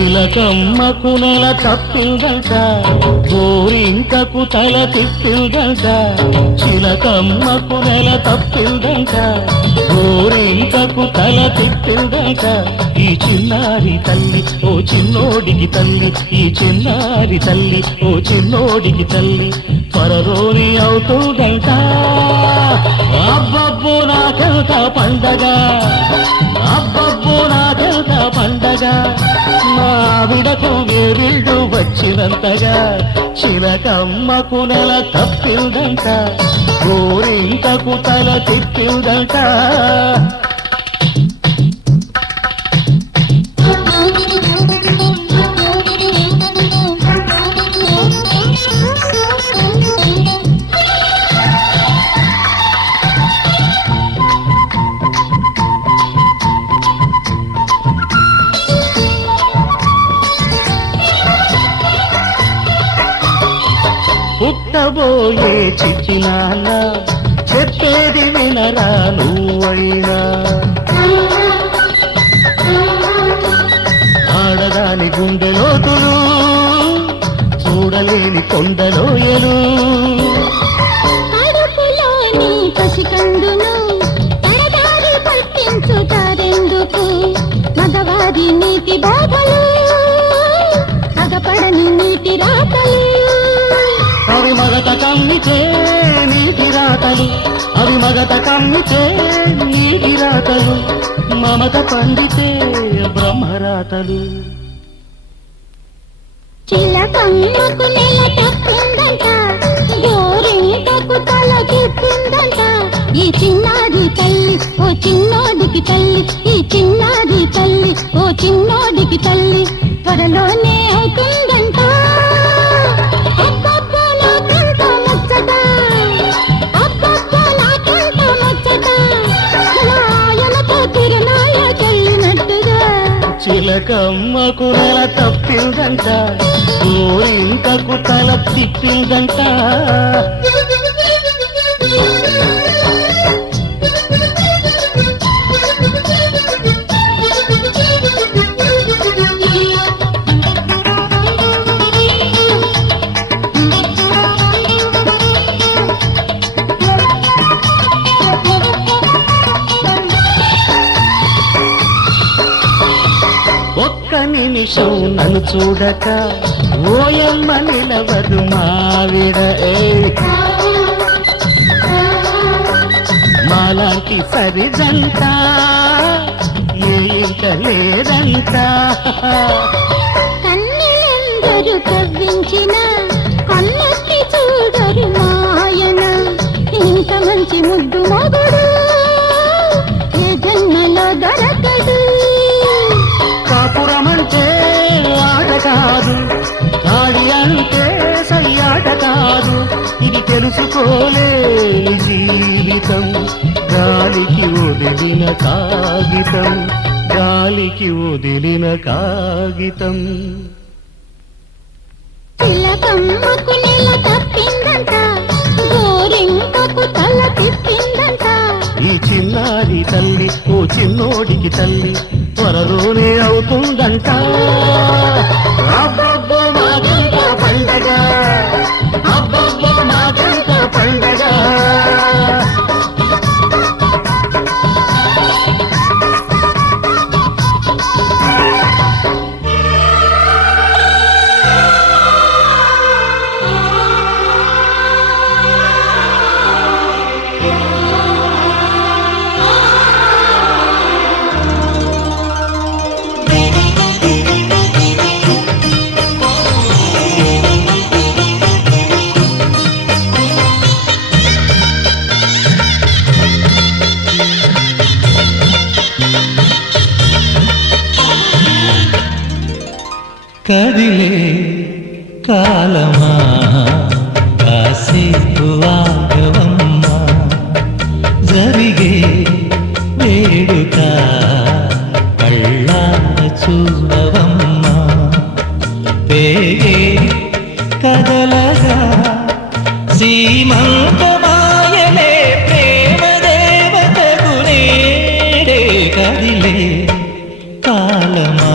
చిలకమ్మకు నెల తప్పిందంట, గోరింకకు తల తిప్పిందంట. చిలకమ్మకు నెల తప్పిందంట, గోరింకకు తల తిప్పిందంట. ఈ చిన్నారి తల్లి ఓ చిన్నోడికి తల్లి, ఈ చిన్నారి తల్లి ఓ చిన్నోడికి తల్లి త్వరలోని అవుతుందంట. అబ్బబ్బో నాకెంత పండగ, అబ్బబ్బో నాకెంత పండగ, మావిడకు వేరిళ్ళు వచ్చినంతగా. చిలకమ్మకు నెల తప్పిందంట, గోరింకకు తల తిప్పిందంట. పుట్టబోయే చిట్టి నాన్న చెప్పేది వినరా నువ్వైనా. ఆడదాని గుండెలోతులు చూడలేని కొండలోయలు. కడుపులోని పసికందును పరదారి పట్టించుతారెందుకు? మగవారి నీతి బోధలు మగపడని నీతి రాతలు. అవి మగత కమ్మితే నీటి రాతలు, అవి మగత కమ్మితే నీటి రాతలు, మమత పండితే బ్రహ్మరాతలు. చిలకమ్మకు నెల తప్పిందంట, గోరింకకు తల తిప్పిందంట. ఈ చిన్నారి తల్లి ఓ చిన్నోడికి తల్లి, ఈ చిన్నారి తల్లి ఓ చిన్నోడికి తల్లి త్వరలోనే అవుతుందంట. అబ్బబ్బో నాకెంత ముచ్చట, అబ్బబ్బో నాకెంత ముచ్చట, నాయనతో తిరునాయ చెల్లినట్టుగా. చిలకమ్మకు నెల తప్పిందంట, గోరింకకు తల తిప్పిందంట. ఒక్క నిమిషం నన్ను చూడక ఓయమ్మ నిలవదు మావిడ. మాలాంటి సరిజంట ఏ ఇంట లేదంట. కన్నెలందరూ కవ్వించిన కన్నెత్తి చూడరు మాయన. ఇంత మంచి ముద్దు మొగుడు ఏ జన్మలో దొరకడు. కాపురమంటే ఆట కాదు, గాడి అంటే సయ్యాట కాదు, ఇది తెలుసుకోలేని జీవితం. గాలికి వదిలిన కాగితం, గాలికి వదిలిన కాగితం. చిలకమ్మకు నెల తప్పిందంట, గోరింకకు తల తిప్పిందంట. ఈ చిన్నారి తల్లి ఓ చిన్నోడికి తల్లి త్వరలోనే అవుతుందంట. అబ్బబ్బో మాకెంత పండగ, అబ్బబ్బో మాకెంత పండగ. కదిలే కాలమా కాసేపు ఆగవమ్మా, జరిగే వేడుక కళ్ళార చూడవమ్మా. పేగే కదలగా సీమంతమాయలే ప్రేమ దేవతకు నేడే. కదిలే కాలమా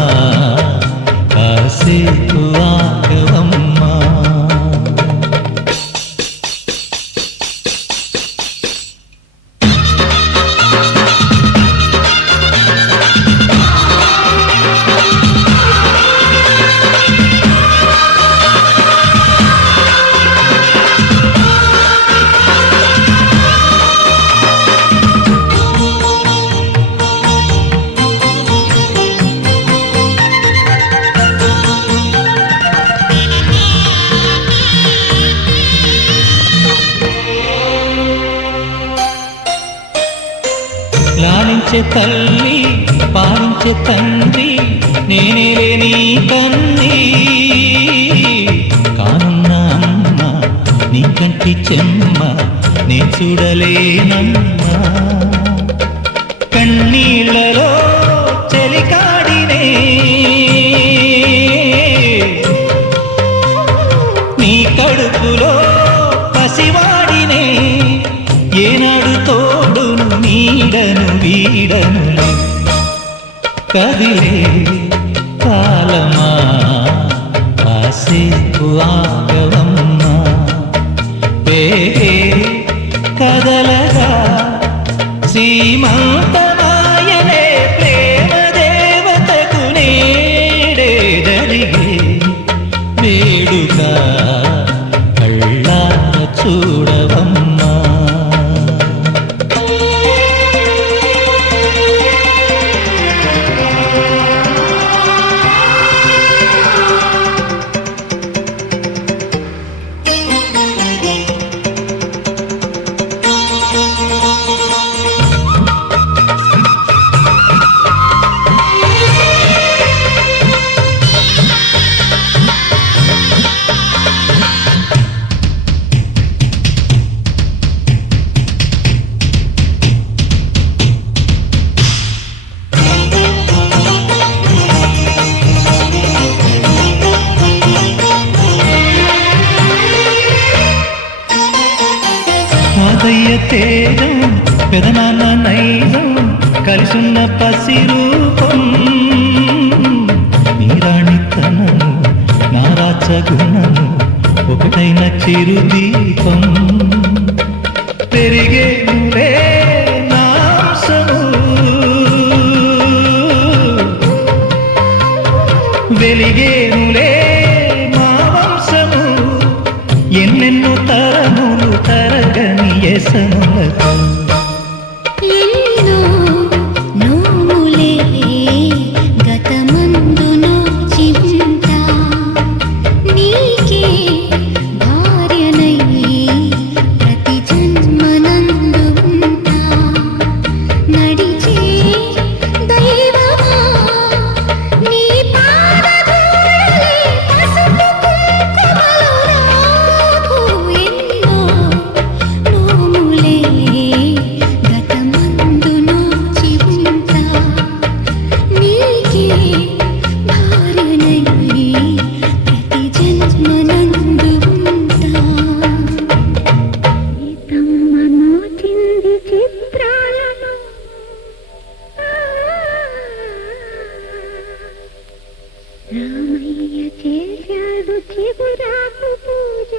లాలించే తల్లి పాలించే తండ్రి నేనే నీ తన్ని కానున్న అమ్మ నీ కంటి చెమ్మ నే చూడలేనమ్మా కన్నీళ్ళలో చెలికాడినే నీ కడుపులో పసివాడినే ఏనాడు తోడును నీడను వీడను కదిలే కాలమా కాసేపు ఆగవమ్మా వేగే కదలగా సీమంతమాయనే ప్రేమ దేవతకు నేడే జరిగే వేడుక కళ్ళార చూడవమ్మా తాతయ్య తేజం పెదనాన్న నైజం కలిసున్న పసిరూపం నీరాణితనము నారాచగుణము ఒకటైన చిరుదీపం పెరిగేనులే నాంసము వెలిగేనులే మా వంశము ఎన్నెన్నో తరములు తరగని యసములతో ఎన్నో నోములే గతమందును చింత నీకే భార్యనై ప్రతి జన్మనందు ఉంటా నడిచే దైవమా నీ పాదధూళి పసుపు కుంకుమలు రాకు ఎన్నో నోములే గతమందును చింత నీకే భార్యనై ప్రతి జన్మనందు ఉంటా సీతమ్మను చింది చిత్రాలను రామయ్య చేశాడు చిగురాకు పూజ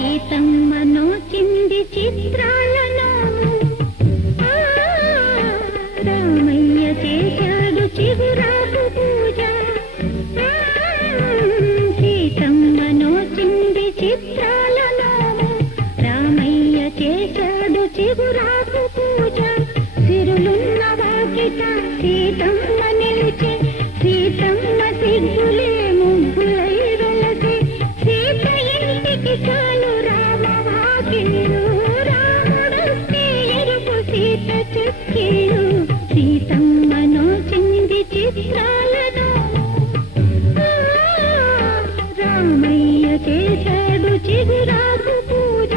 సీతమ్మను చింది చిత్రాలను రామయ్య చేశాడు చిగురాకు పూజ సీతమ్మను చింది చిత్రాలను రామయ్య చేశాడు చిగురాకు పూజ సిరులున్న వాకిట సీతమ్మ నిలిచి సీతమ్మ సిగ్గులే ముగ్గులై వెలసి సీత ఇంటికి చాలు రామ వాకిళ్ళు రాముడొస్తే ఎరుపు సీత చెక్కిళ్ళు సీతమ్మను చింది చిత్రాలను రామయ్య చేశాడు చిగురాకు పూజ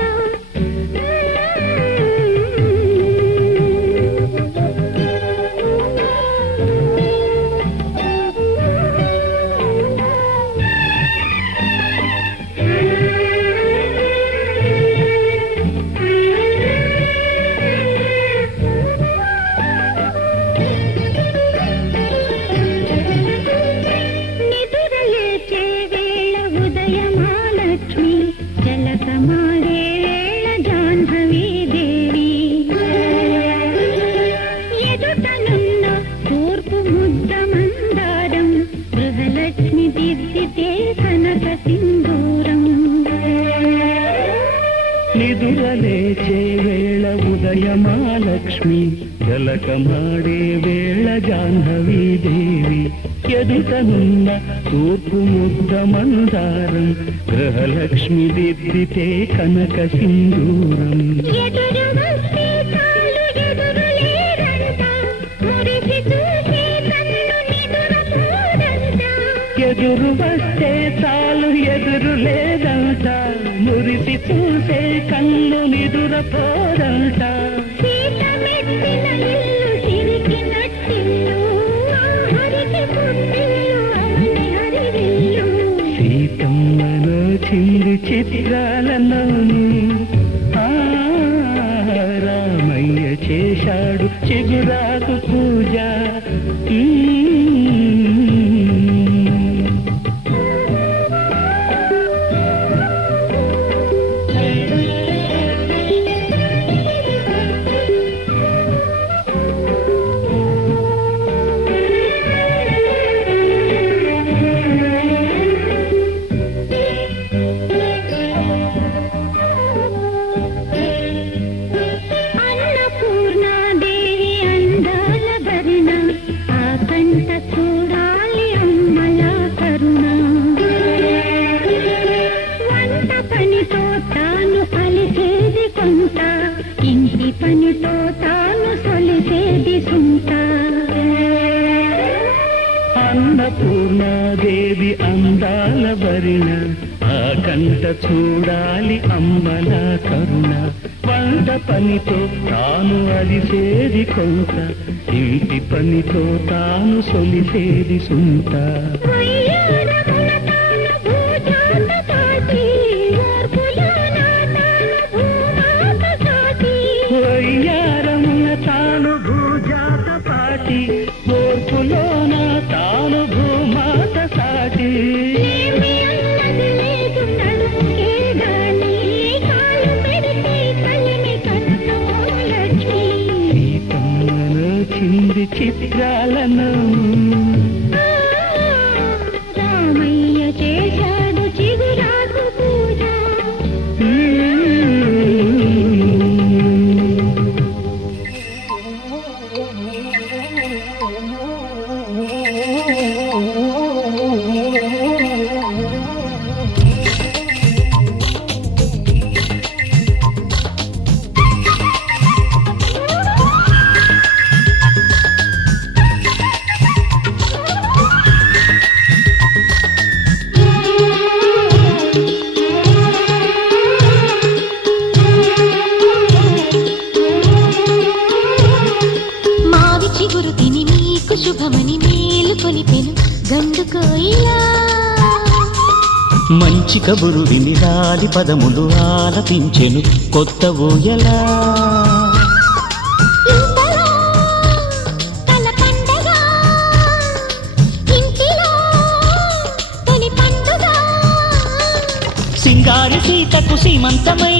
నిదురలేచే వేళ ఉదయమాలక్ష్మి జలకమాడే వేళ జాహ్నవీ దేవి ఎదుటనున్న తూర్పు ముద్ద మందారం గృహలక్ష్మి దిద్దితే కనక సింధూరం నిదురలేచే వేళ ఉదయమాలక్ష్మి జలకమాడే వేళ జాహ్నవీదేవి ఎదుటనున్న తూర్పు ముద్ద మందారం గృహలక్ష్మి దిద్దితే కనక సింధూరం ఎదురు వస్తే చాలు ఎదురు లేరంట మురిసి చూసే కన్ను నిదురపోదంట ఎదురు వస్తే చాలు ఎదురు లేదంట మురిసి చూసే కళ్ళు నిదురపోదంట సీత మెట్టిన ఇల్లు సిరికినట్టిల్లు హరికి పుట్టిల్లు అవని హరివిల్లు సీతమ్మలో చింది చిత్రాలను రామయ్య చేశాడు చిగురాకు పూజ అన్నపూర్ణాదేవి అందాల భరణ ఆ కంట చూడాలి అమ్మల కరుణ వంట పనితో తాను అలిసేది కొంత ఇంటి పనితో తాను సొలిసేది సుంత అన్నపూర్ణాదేవి అందాల భరిణ ఆ కంట చూడాలి అమ్మల కరుణ వంట పనితో తాను అలిసేది కొంత ఇంటి పనితో తాను సొలిసేది సుంత వయ్యారమున తాను భూజాత సాటి ఓర్పులోన తాను భూమాత సాటి వయ్యారమున తాను భూజాత పాటి ఓర్పులోన తాను భూమాత సాటి ఏమి అన్నది లేదు నడుముకే గాని కాలు పెడితే కలిమి కన్ను లక్ష్మి సీతమ్మలో చింది చిత్రాలను రామయ్య చేశాడు చిగురాకు పూజ మావి చిగురు తిని నీకు శుభమని మేలు కొలిపెను గండు కోయిలా మంచి కబురు విని రాలి పదములు ఆలపించెను కొత్త ఊయలా ఇంతలో తల పండగ ఇంటిలో తొలి పండుగ సింగారి సీతకు సీమంతమై